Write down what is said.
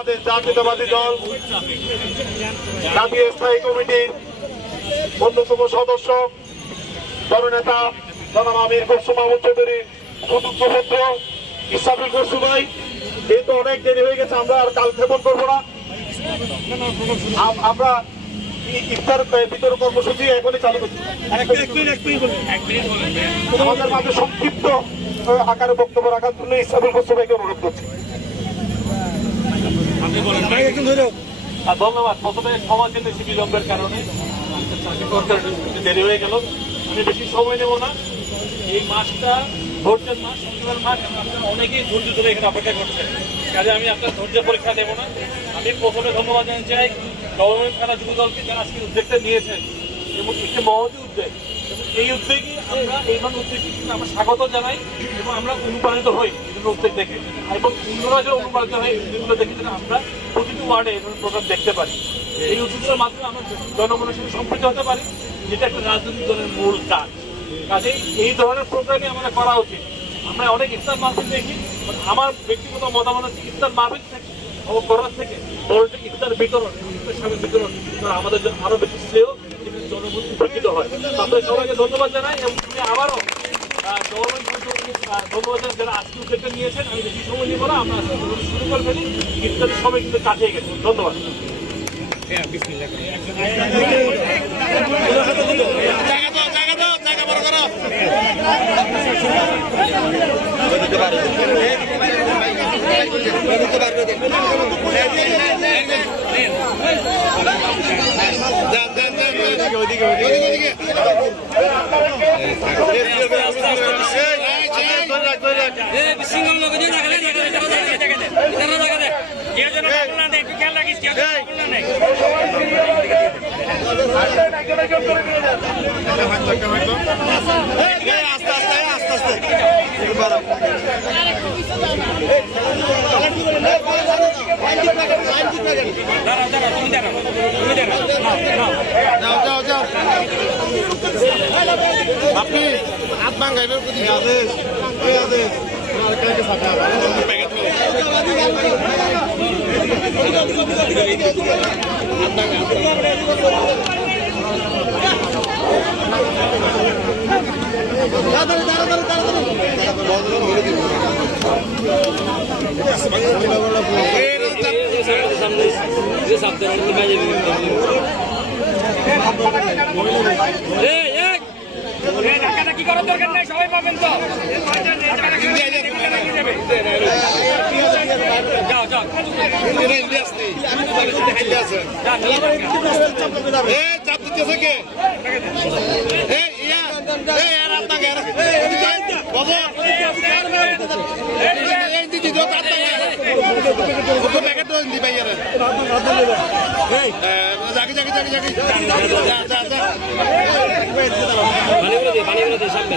আমাদের জাতীয়তাবাদী দল জাতীয় স্থায়ী কমিটির অন্যতম সদস্য জননেতা জনাব আমির কুসুম মাহমুদ চৌধুরীর সুদুক্ত পুত্র ইসাফুল কুসু ভাই। এই তো অনেক দেরি হয়ে গেছে আমরা আর কাল ক্ষেপণ করব না। আমরা ইফতার বিতরণ কর্মসূচি এখনই চালু করছি। আমাদের মাঝে সংক্ষিপ্ত আকারে বক্তব্য রাখার জন্য ইসাফুল ভাইকে অনুরোধ করছি। ধন্যবাদ। প্রথমে ক্ষমা চেয়েছি বিলম্বের কারণে। দেরি হয়ে গেল। আমি বেশি সময় নেব না। এই মাসটা ধৈর্যের মাস শনিবার মাস আপনারা অনেকেই ধৈর্য ধরে এখানে অপেক্ষা করছেন কাজে আমি আপনার ধৈর্য পরীক্ষা নেব না। আমি প্রথমে ধন্যবাদ জানাতে চাই। গভর্নমেন্ট থানা যুব দলকে যারা আজকে উদ্যোগটা নিয়েছেন এবং একটি মহতি উদ্যোগ এই উদ্যোগে আমরা এই ধরনের উদ্যোগ কিন্তু আমরা স্বাগত জানাই এবং আমরা অনুপ্রাণিত হই বিভিন্ন উদ্যোগ দেখে। এবং অন্যরা যে অনুপ্রাণিত হয় এই উদ্যোগগুলো দেখে যেন আমরা প্রতিটি ওয়ার্ডে এই ধরনের প্রোগ্রাম দেখতে পারি। এই উদ্যোগের মাধ্যমে আমরা জনগণের সাথে সম্পৃক্ত হতে পারি, যেটা একটা রাজনৈতিক দলের মূল কাজ। কাজেই এই ধরনের প্রোগ্রামই আমাদের করা উচিত। আমরা অনেক ইফতার মাহফিল দেখি আমার ব্যক্তিগত মতামত হচ্ছে ইফতার মাহফিল থেকে করার থেকে বরঞ্চ ইফতার বিতরণ ইফতার সামনে বিতরণ আমাদের জন্য আরও বেশি শ্রেয়। উপকৃত হয়। আপনাদের সবাইকে ধন্যবাদ জানাই এবং আবারও ধন্যবাদ যারা আজকে উদ্যোগটা নিয়েছেন, আমি শুরু করে ইফতারের সময় কিন্তু কাটিয়ে গেছে। ধন্যবাদ। যেন কাপড় না নেয় দাঁড়াও দাঁড়াও তুমি দাঁড়াও। তুমি দাঁড়াও। আপনি হাত ভাঙ্গাইবেন কোথায় আদেশ এই আদেশ এই এই এই কি করার দরকার নাই জাগি জাগি জাগি জাগি যা যা যা সামনে